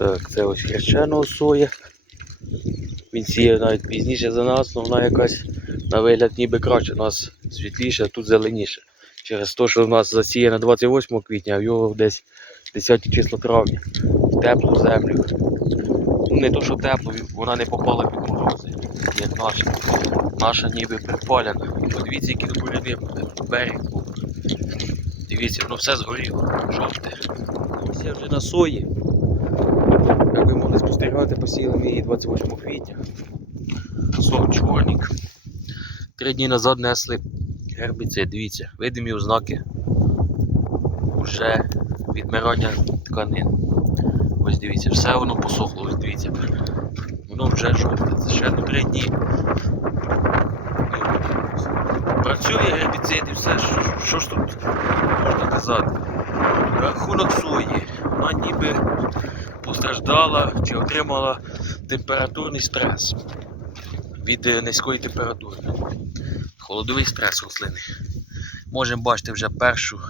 Так, це ось хрещеного соя. Він сіє навіть пізніше за нас, але вона якась на вигляд ніби краще. У нас світліше, а тут зеленіше. Через те, що в нас засіяно 28 квітня, а в його десь 10 число травня. В теплу землю. Ну, не то, що тепло, вона не попала під морози, як наша. Наша ніби припалена. Подивіться, які буряни берег був. Дивіться, воно все згоріло. Жовте. Ось я вже на сої. Спостерігати, посіяли ми її 28 квітня. Сорт чорник. Три дні назад несли гербіцид. Дивіться, видимі ознаки уже відмирання тканин. Ось дивіться, все воно посохло, ось дивіться. Воно вже жовте. Це ще ну, три дні. Працює гербіцид і все. Що, що ж тут можна казати? Рахунок сої. Вона ніби постраждала чи отримала температурний стрес від е, низької температури. Холодовий стрес рослини. Можемо бачити вже першу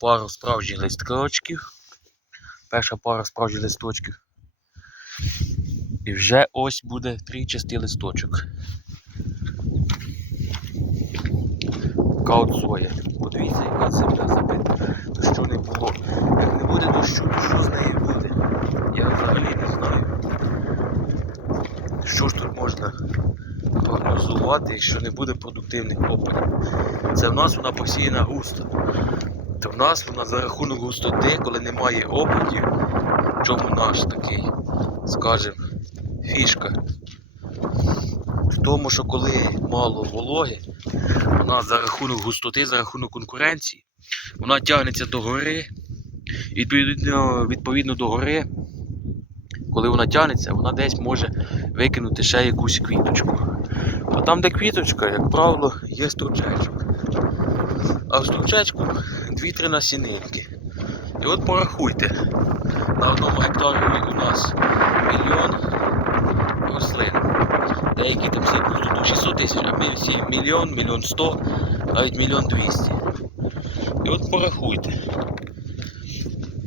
пару справжніх листкочків. Перша пара справжніх листочків. І вже ось буде трійчастий листочок. Така от соя. Подивіться, яка земля забита. Дощу не було. Як не буде дощу, то що з нею буде? Я взагалі не знаю. Що ж тут можна прогнозувати, якщо не буде продуктивних опадів? Це в нас вона посіяна густо. То в нас вона за рахунок густоти, коли немає опадів, в чому наш такий, скажімо, фішка. В тому, що коли мало вологи, вона за рахунок густоти, за рахунок конкуренції, вона тягнеться до гори. Відповідно, відповідно до гори, коли вона тягнеться, вона десь може викинути ще якусь квіточку. А там, де квіточка, як правило, є стручечок. А в стручечку 2-3 насінинки. І от порахуйте, на одному гектарі у нас мільйон рослин. Деякі там сидять до 600 тисяч, а ми всі мільйон, мільйон сто, навіть мільйон двісті. І от порахуйте.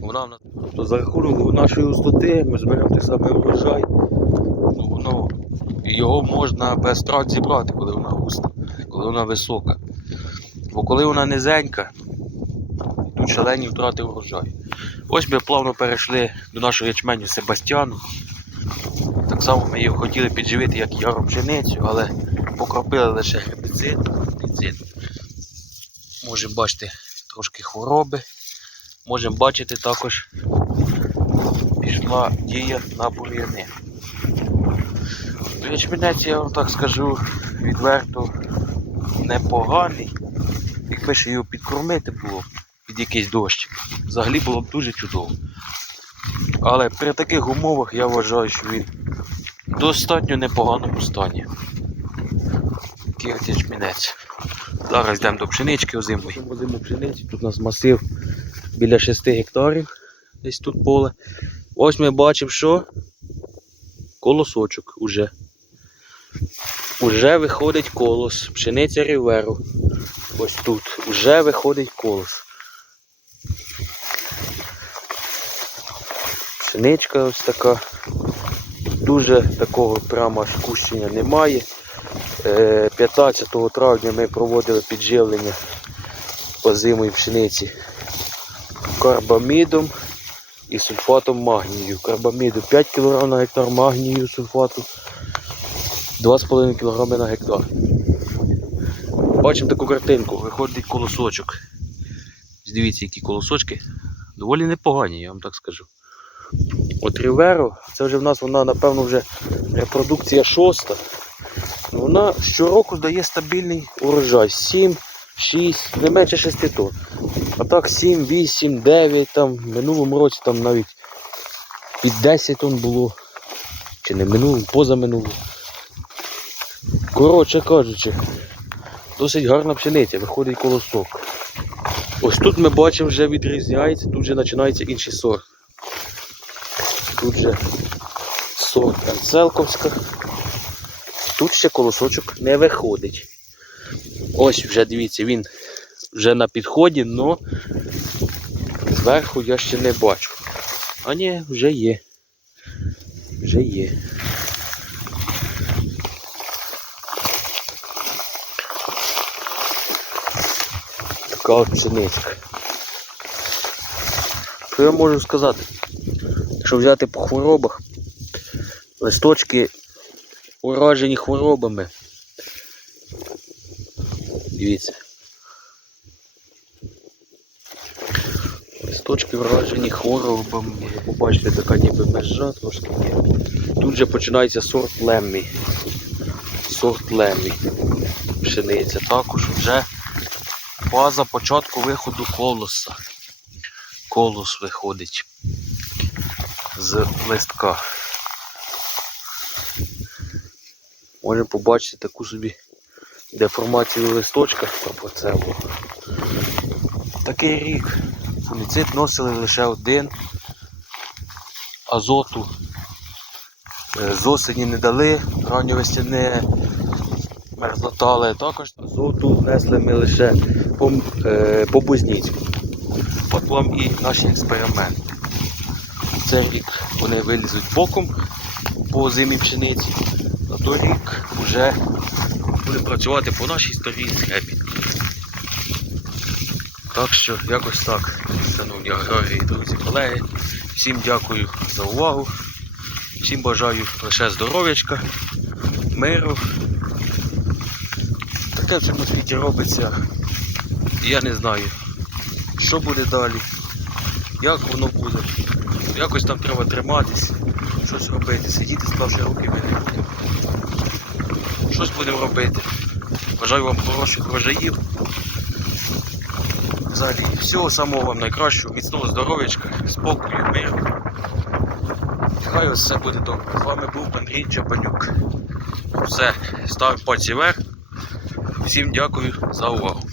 Вона в. Тобто за рахунок нашої густоти ми зберемо той самий урожай. Його можна без страт зібрати, коли вона густа, коли вона висока. Бо коли вона низенька, тут шалені втрати врожаю. Ось ми плавно перейшли до нашого ячменю Себастьяну. Так само ми його хотіли підживити, як яру пшеницю, але покропили лише гербіцид. Можемо бачити трошки хвороби. Можемо бачити також пішла дія на бур'яни. Ячменець, я вам так скажу, відверто непоганий. Якби ще його підкормити було під якийсь дощ, взагалі було б дуже чудово. Але при таких умовах я вважаю, що він в достатньо непоганому стані. Такий ячмінець. Зараз йдемо до пшенички озимої. Озиму пшениці, тут у нас масив біля 6 гектарів, десь тут поле. Ось ми бачимо, що колосочок уже. Уже виходить колос. Пшениця ріверу. Ось тут. Уже виходить колос. Пшеничка ось така. Дуже такого прямо аж кущення немає. Е, 15 травня ми проводили підживлення озимої пшениці карбамідом і сульфатом магнію. Карбаміду 5 кг на гектар, магнію сульфату 2,5 кг на гектар. Бачимо таку картинку, виходить колосочок. Дивіться, які колосочки. Доволі непогані, я вам так скажу. От Ріверо, це вже в нас вона, напевно, вже репродукція шоста. Вона щороку дає стабільний урожай. 7, 6, не менше 6 тонн. А так 7, 8, 9, там в минулому році там навіть під 10 тонн було. Чи не минулому, позаминулому. Коротше кажучи, досить гарна пшениця, виходить колосок. Ось тут ми бачимо вже відрізняється, тут вже починається інший сорт. Тут вже сорт Анцелковська. Тут ще колосочок не виходить. Ось вже дивіться, він вже на підході, але зверху я ще не бачу. А ні, вже є. Вже є. Така. Що я можу сказати? Якщо взяти по хворобах, листочки уражені хворобами. Дивіться. Листочки вражені хворобами. Побачите, така ніби межа трошки є. Тут же починається сорт леммі. Сорт леммі. Пшениця. Також вже база початку виходу колоса. Колос виходить з листка. Можемо побачити таку собі деформацію листочка пропорцевого. Такий рік. Фуніцид носили лише один. Азоту е, з осені не дали, ранньовесняне мерзлотали. Також азоту внесли ми лише е, по От вам і наші експерименти. Цей рік вони вилізуть боком по зимі пшениці, а той рік вже буде працювати по нашій старій схемі. Так що якось так, шановні аграрії, друзі, колеги. Всім дякую за увагу. Всім бажаю лише здоров'ячка, миру. Таке в цьому світі робиться. Я не знаю, що буде далі, як воно буде. Якось там треба триматись, щось робити, сидіти, склавши руки ми не будемо. Щось будемо робити. Бажаю вам хороших врожаїв. Взагалі всього самого вам найкращого, міцного здоров'ячка, спокою, миру. Хай все буде добре. З вами був Андрій Чапанюк. Все, ставимо пальці вверх. Всім дякую за увагу.